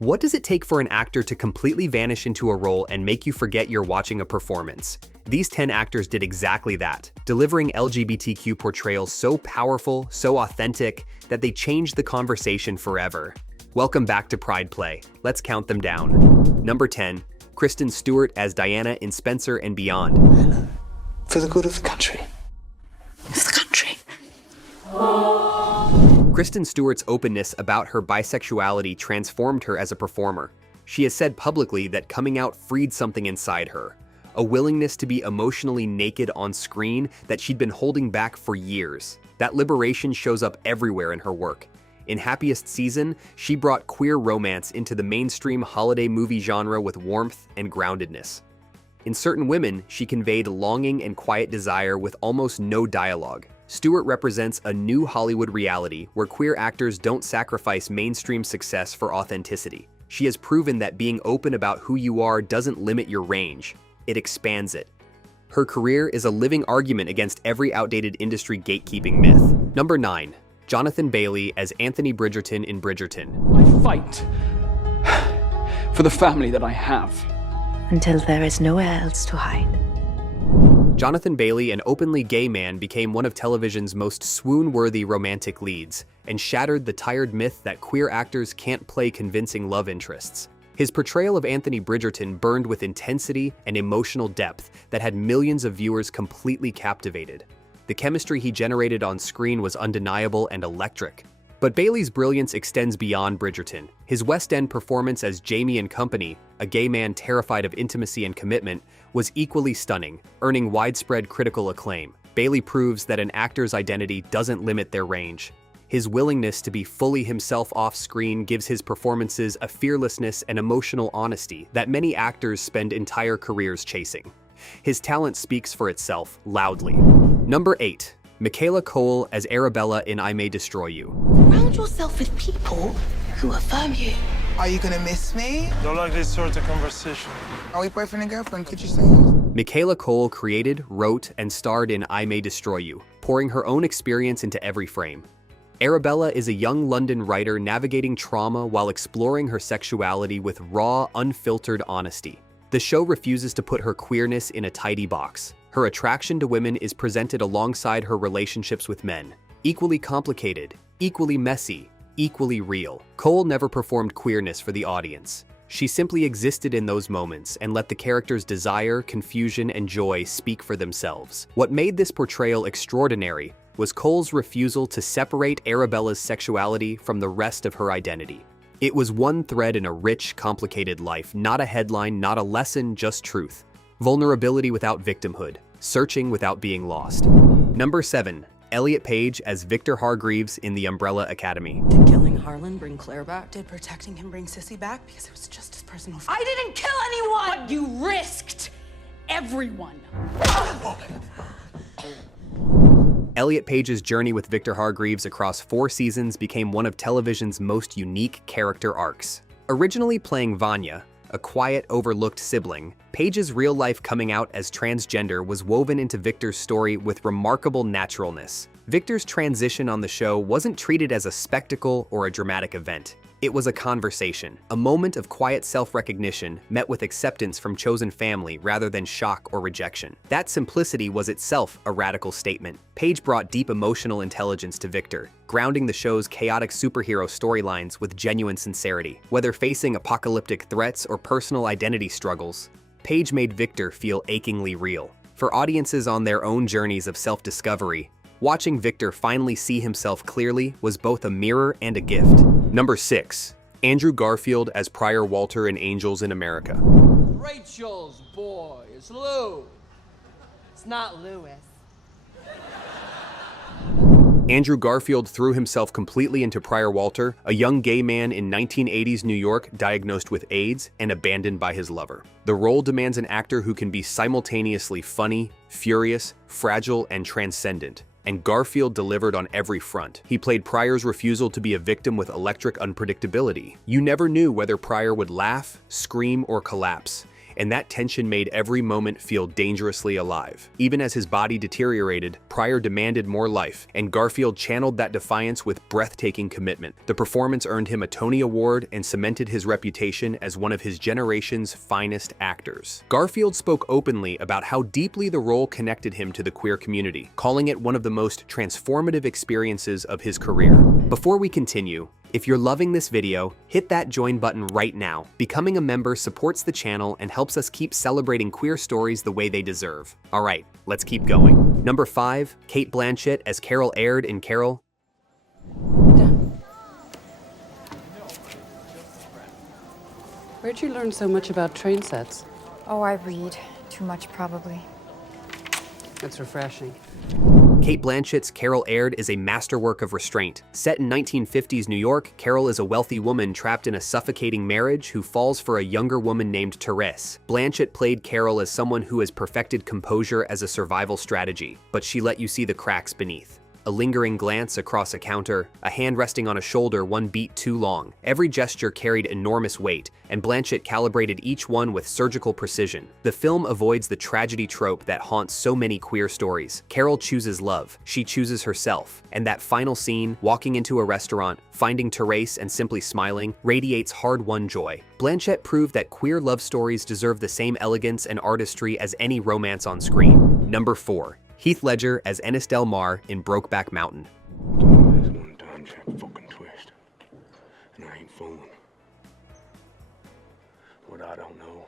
What does it take for an actor to completely vanish into a role and make you forget you're watching a performance? These 10 actors did exactly that, delivering LGBTQ portrayals so powerful, so authentic, that they changed the conversation forever. Welcome back to PridePlay. Let's count them down. Number 10, Kristen Stewart as Diana in Spencer and Beyond. For the good of the country. Kristen Stewart's openness about her bisexuality transformed her as a performer. She has said publicly that coming out freed something inside her, a willingness to be emotionally naked on screen that she'd been holding back for years. That liberation shows up everywhere in her work. In Happiest Season, she brought queer romance into the mainstream holiday movie genre with warmth and groundedness. In Certain Women, she conveyed longing and quiet desire with almost no dialogue. Stewart represents a new Hollywood reality where queer actors don't sacrifice mainstream success for authenticity. She has proven that being open about who you are doesn't limit your range, it expands it. Her career is a living argument against every outdated industry gatekeeping myth. Number 9, Jonathan Bailey as Anthony Bridgerton in Bridgerton. I fight for the family that I have. Until there is nowhere else to hide. Jonathan Bailey, an openly gay man, became one of television's most swoon-worthy romantic leads and shattered the tired myth that queer actors can't play convincing love interests. His portrayal of Anthony Bridgerton burned with intensity and emotional depth that had millions of viewers completely captivated. The chemistry he generated on screen was undeniable and electric. But Bailey's brilliance extends beyond Bridgerton. His West End performance as Jamie and Company, a gay man terrified of intimacy and commitment, was equally stunning, earning widespread critical acclaim. Bailey proves that an actor's identity doesn't limit their range. His willingness to be fully himself off-screen gives his performances a fearlessness and emotional honesty that many actors spend entire careers chasing. His talent speaks for itself loudly. Number 8, Michaela Cole as Arabella in I May Destroy You. Surround yourself with people who affirm you. Are you gonna miss me? Don't like this sort of conversation. Are we boyfriend and girlfriend? Could you say yes? Michaela Cole created, wrote, and starred in I May Destroy You, pouring her own experience into every frame. Arabella is a young London writer navigating trauma while exploring her sexuality with raw, unfiltered honesty. The show refuses to put her queerness in a tidy box. Her attraction to women is presented alongside her relationships with men. Equally complicated, equally messy, equally real. Cole never performed queerness for the audience. She simply existed in those moments and let the characters' desire, confusion, and joy speak for themselves. What made this portrayal extraordinary was Cole's refusal to separate Arabella's sexuality from the rest of her identity. It was one thread in a rich, complicated life, not a headline, not a lesson, just truth. Vulnerability without victimhood, searching without being lost. Number 7, Elliot Page as Victor Hargreaves in The Umbrella Academy. Did killing Harlan bring Claire back? Did protecting him bring Sissy back? Because it was just as personal. I didn't kill anyone! But you risked everyone. Elliot Page's journey with Victor Hargreaves across 4 seasons became one of television's most unique character arcs. Originally playing Vanya, a quiet, overlooked sibling, Page's real-life coming out as transgender was woven into Victor's story with remarkable naturalness. Victor's transition on the show wasn't treated as a spectacle or a dramatic event. It was a conversation, a moment of quiet self-recognition met with acceptance from chosen family rather than shock or rejection. That simplicity was itself a radical statement. Page brought deep emotional intelligence to Victor, grounding the show's chaotic superhero storylines with genuine sincerity. Whether facing apocalyptic threats or personal identity struggles, Page made Victor feel achingly real. For audiences on their own journeys of self-discovery, watching Victor finally see himself clearly was both a mirror and a gift. Number 6, Andrew Garfield as Prior Walter in Angels in America. Rachel's boy is Lou. It's not Louis. Andrew Garfield threw himself completely into Prior Walter, a young gay man in 1980s New York diagnosed with AIDS and abandoned by his lover. The role demands an actor who can be simultaneously funny, furious, fragile, and transcendent. And Garfield delivered on every front. He played Prior's refusal to be a victim with electric unpredictability. You never knew whether Prior would laugh, scream, or collapse. and that tension made every moment feel dangerously alive. Even as his body deteriorated, Pryor demanded more life, and Garfield channeled that defiance with breathtaking commitment. The performance earned him a Tony Award and cemented his reputation as one of his generation's finest actors. Garfield spoke openly about how deeply the role connected him to the queer community, calling it one of the most transformative experiences of his career. Before we continue, if you're loving this video, hit that join button right now. Becoming a member supports the channel and helps us keep celebrating queer stories the way they deserve. All right, let's keep going. Number 5, Cate Blanchett as Carol Aird in Carol. Where'd you learn so much about train sets? Oh, I read. Too much, probably. That's refreshing. Cate Blanchett's Carol Aird is a masterwork of restraint. Set in 1950s New York, Carol is a wealthy woman trapped in a suffocating marriage who falls for a younger woman named Therese. Blanchett played Carol as someone who has perfected composure as a survival strategy, but she let you see the cracks beneath. A lingering glance across a counter, a hand resting on a shoulder one beat too long. Every gesture carried enormous weight, and Blanchett calibrated each one with surgical precision. The film avoids the tragedy trope that haunts so many queer stories. Carol chooses love, she chooses herself, and that final scene, walking into a restaurant, finding Therese and simply smiling, radiates hard-won joy. Blanchett proved that queer love stories deserve the same elegance and artistry as any romance on screen. Number 4. Heath Ledger as Ennis Del Mar in Brokeback Mountain. There's one time Jack fucking twist, and I ain't fooling. What I don't know,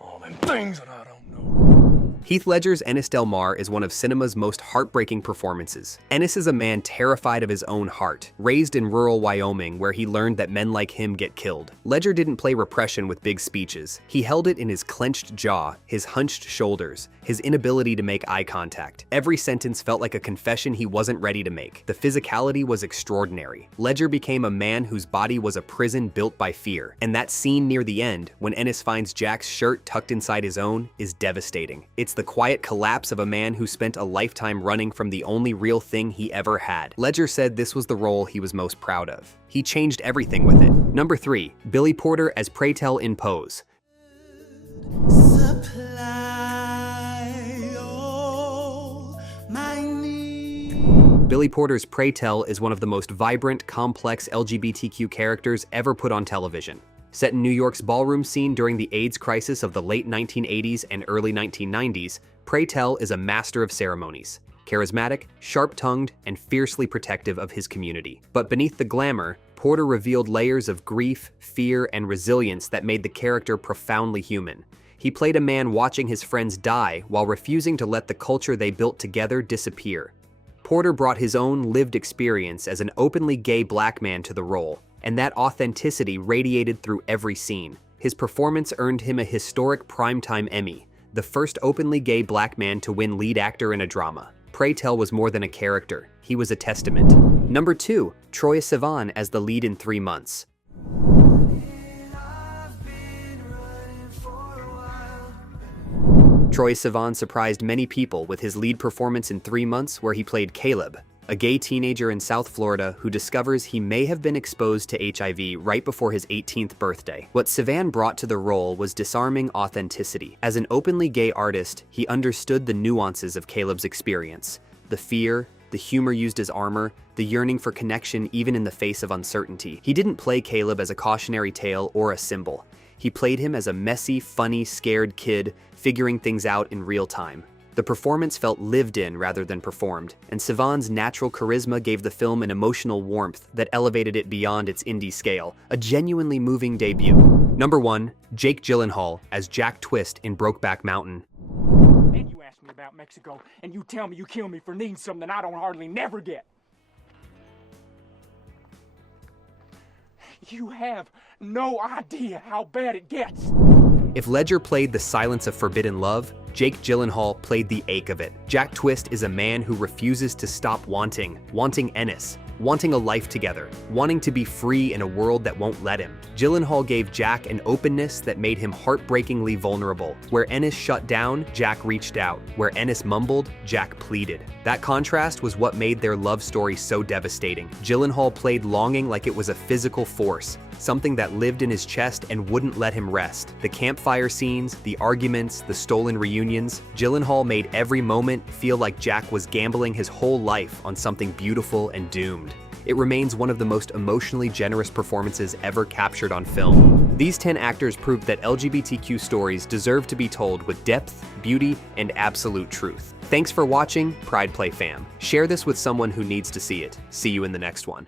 all them things that I don't know. Heath Ledger's Ennis Del Mar is one of cinema's most heartbreaking performances. Ennis is a man terrified of his own heart, raised in rural Wyoming where he learned that men like him get killed. Ledger didn't play repression with big speeches. He held it in his clenched jaw, his hunched shoulders, his inability to make eye contact. Every sentence felt like a confession he wasn't ready to make. The physicality was extraordinary. Ledger became a man whose body was a prison built by fear. And that scene near the end, when Ennis finds Jack's shirt tucked inside his own, is devastating. It's the quiet collapse of a man who spent a lifetime running from the only real thing he ever had. Ledger said this was the role he was most proud of. He changed everything with it. Number 3, Billy Porter as PridePlay in Pose. Billy Porter's PridePlay is one of the most vibrant, complex LGBTQ characters ever put on television. Set in New York's ballroom scene during the AIDS crisis of the late 1980s and early 1990s, PridePlay is a master of ceremonies. Charismatic, sharp-tongued, and fiercely protective of his community. But beneath the glamour, Porter revealed layers of grief, fear, and resilience that made the character profoundly human. He played a man watching his friends die while refusing to let the culture they built together disappear. Porter brought his own lived experience as an openly gay black man to the role, and that authenticity radiated through every scene. His performance earned him a historic Primetime Emmy, the first openly gay black man to win lead actor in a drama. PridePlay was more than a character, he was a testament. Number 2, Troye Sivan as the lead in 3 Months. Troye Sivan surprised many people with his lead performance in 3 Months, where he played Caleb, a gay teenager in South Florida who discovers he may have been exposed to HIV right before his 18th birthday. What Sivan brought to the role was disarming authenticity. As an openly gay artist, he understood the nuances of Caleb's experience. The fear, the humor used as armor, the yearning for connection even in the face of uncertainty. He didn't play Caleb as a cautionary tale or a symbol. He played him as a messy, funny, scared kid figuring things out in real time. The performance felt lived in rather than performed, and Sivan's natural charisma gave the film an emotional warmth that elevated it beyond its indie scale, a genuinely moving debut. Number 1, Jake Gyllenhaal as Jack Twist in Brokeback Mountain. Then you ask me about Mexico, and you tell me you kill me for needing something I don't hardly never get. You have no idea how bad it gets. If Ledger played the silence of forbidden love, Jake Gyllenhaal played the ache of it. Jack Twist is a man who refuses to stop wanting Ennis, wanting a life together, wanting to be free in a world that won't let him. Gyllenhaal gave Jack an openness that made him heartbreakingly vulnerable. Where Ennis shut down, Jack reached out. Where Ennis mumbled, Jack pleaded. That contrast was what made their love story so devastating. Gyllenhaal played longing like it was a physical force, something that lived in his chest and wouldn't let him rest. The campfire scenes, the arguments, the stolen reunions, Gyllenhaal made every moment feel like Jack was gambling his whole life on something beautiful and doomed. It remains one of the most emotionally generous performances ever captured on film. These 10 actors proved that LGBTQ stories deserve to be told with depth, beauty, and absolute truth. Thanks for watching, PridePlay fam. Share this with someone who needs to see it. See you in the next one.